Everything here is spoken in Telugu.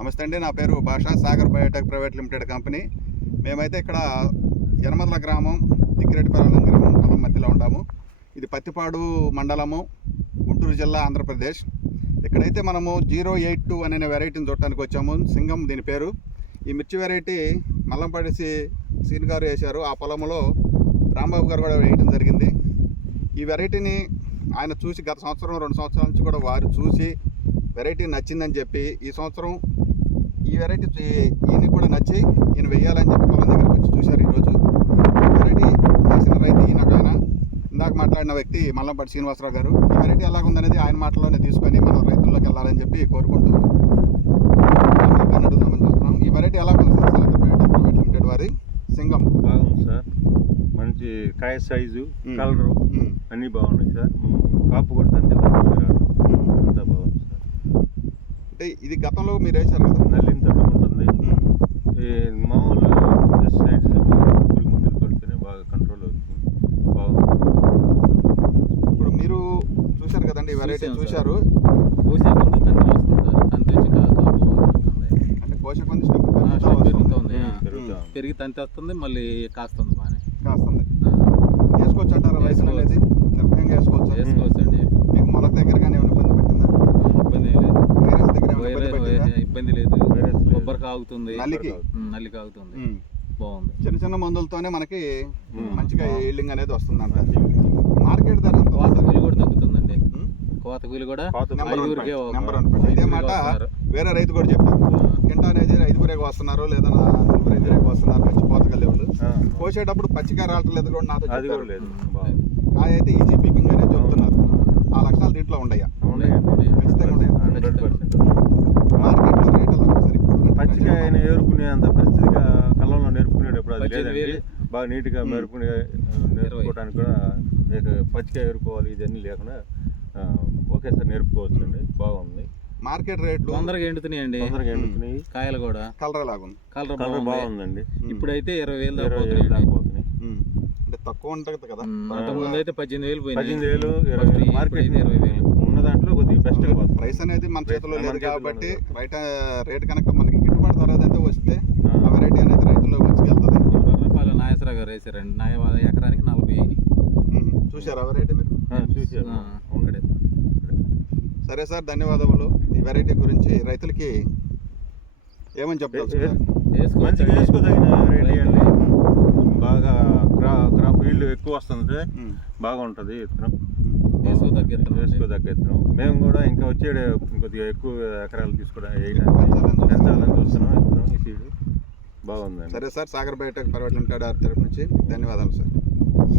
నమస్తే అండి, నా పేరు భాష. Sagar Biotech private limited company. మేమైతే ఇక్కడ యనమదల గ్రామం, తిక్కిరెడ్డిపాలెం గ్రామం పొలం మధ్యలో ఉన్నాము. ఇది పత్తిపాడు మండలము, గుంటూరు జిల్లా, ఆంధ్రప్రదేశ్. ఇక్కడైతే మనము 082 అనే వెరైటీని చూడటానికి వచ్చాము. సింగం దీని పేరు. ఈ మిర్చి వెరైటీ మల్లంపాటి సీన్ గారు వేశారు. ఆ పొలంలో రాంబాబు గారు కూడా వేయటం జరిగింది. ఈ వెరైటీని ఆయన చూసి గత సంవత్సరం 2 సంవత్సరాల నుంచి కూడా వారు చూసి వెరైటీ నచ్చిందని చెప్పి ఈ సంవత్సరం ఈ వెరైటీ ఈయన కూడా నచ్చి ఈయన వెయ్యాలని చెప్పి పొలం దగ్గరికి వచ్చి చూశారు. ఈరోజు వెరైటీ వేసిన రైతు ఈయనకైనా ఇందాక మాట్లాడిన వ్యక్తి మల్లంపాటి శ్రీనివాసరావు గారు. ఈ వెరైటీ ఎలాగుందనేది ఆయన మాటలోనే తీసుకొని మనం రైతుల్లోకి వెళ్ళాలని చెప్పి కోరుకుంటూ అడుగుదామని చూస్తున్నాం. ఈ వెరైటీ ఎలాగుంది sir? Sagar Biotech private limited వారి సింగం. బాగుంది సార్, మంచి కాయ సైజు, కలరు అన్నీ బాగున్నాయి సార్. కాపు కూడా అంతా బాగుంది సార్. అంటే ఇది గతంలో మీరు వేశారు కదా, నల్లిని తట్టుకుంటుంది. ఈ మామూలు పెస్టిసైడ్స్ పురుగు మందులు కొడితేనే బాగా కంట్రోల్ అవుతుంది. బాగుంది. ఇప్పుడు మీరు చూశారు కదండి, ఈ వెరైటీ చూశారు. కోసే ముందు తంతి వస్తుంది సార్, తంతి వచ్చి కాపు వస్తుంది. అంటే కోసే కొంది స్టెప్ పెరుగుతుంది, పెరిగి తంతి వస్తుంది, మళ్ళీ కాస్తుంది, బాగానే కాస్తుంది. వేసుకోవచ్చు అంటారా రైతులు అనేది? నిర్భయంగా వేసుకోవచ్చు. వేసుకోవచ్చండి. మీకు మొలక దగ్గర కానీ ఏమైనా ఇబ్బంది పెట్టిందా? ఇబ్బంది లేదు, వైరస్ దగ్గర ఏమైనా ఇబ్బంది పెట్టిందా? ఇబ్బంది లేదు. కొబ్బరి కాగుతుంది, నల్లి కాగుతుంది. బాగుంది. చిన్న చిన్న మందులతోనే మనకి మంచిగా ఈల్డింగ్ అనేది వస్తుందంట. మార్కెట్ ధర కోత కూలి కూడా తగ్గుతుందండి. కోత కూలి కూడా నెంబర్ అనుకోండి. ఇదే మాట వేరే రైతు కూడా చెప్పారు. కింటా అనేది 5 వస్తున్నారు, లేదా 4 వస్తున్నారు మంచి పోతకల్ లెవెల్. కోసేటప్పుడు పచ్చికాయ రావట్లేదు కూడా నాతో చెప్పారు. కాయ అయితే ఈజీ పికింగ్ అనేది చెప్తున్నారు. ఆ లక్షణాలు దీంట్లో ఉండయా? ఖచ్చితంగా ఉండయా? మార్కెట్లో రేట్ ఎలా సార్ ఇప్పుడు? పచ్చికాయ ఏరుకునే అంత పరిస్థితిగా కళ్ళంలో నేర్పుకునేటప్పుడు అది లేదండి. బాగా నీట్గా నేర్పుకోవడానికి కూడా పచ్చికాయ ఏరుకోవాలి ఇదన్నీ లేకుండా ఒకేసారి నేర్పుకోవచ్చు అండి. బాగుంది. మార్కెట్ రేట్లు తొందరగా ఎండుతున్నాయండి. కాయలు కూడా కలర్ లాగుంది. కలర్ బాగుందండి. ఇప్పుడైతే 20,000 దాకా పోతున్నాయి. అంటే తక్కువ ఉంటుంది కదా. ముందు అయితే 18,000 పోయింది. 18,000, 20,000 మార్కెట్ 20,000 ఉన్న దాంట్లో కొద్దిగా బెస్ట్. ప్రైస్ అనేది మన చేతిలో లేదు కాబట్టి రేట్ కనుక మనకి గిట్టుబాటు ధర అయితే వస్తే ఆ వెరైటీ అనేది రైతుల్లో మంచిగా వెళ్తుంది. బర్రపాలెం నాగేశ్వరరావు గారు వేసారండి. ఎకరానికి 40 అయినాయి. చూసారా వెరైటీ మీరు? చూసారు. సరే సార్, ధన్యవాదములు. ఈ వెరైటీ గురించి రైతులకి ఏమని చెప్తారు? మంచిగా వేసుకోదగిన వెరైటీ అండి. బాగా క్రాప్ ఈల్డ్ ఎక్కువ వస్తుంది, బాగుంటుంది. విత్తనం వేసుకోదగ్గ విత్తనం. మేము కూడా ఇంకా వచ్చే కొద్దిగా ఎక్కువ ఎకరాలు పెంచాలని చూస్తున్నాం. విత్తనం ఈ సీడ్ బాగుందండి. సరే sir, Sagar Biotech private limited తరఫు నుంచి ధన్యవాదాలు సార్.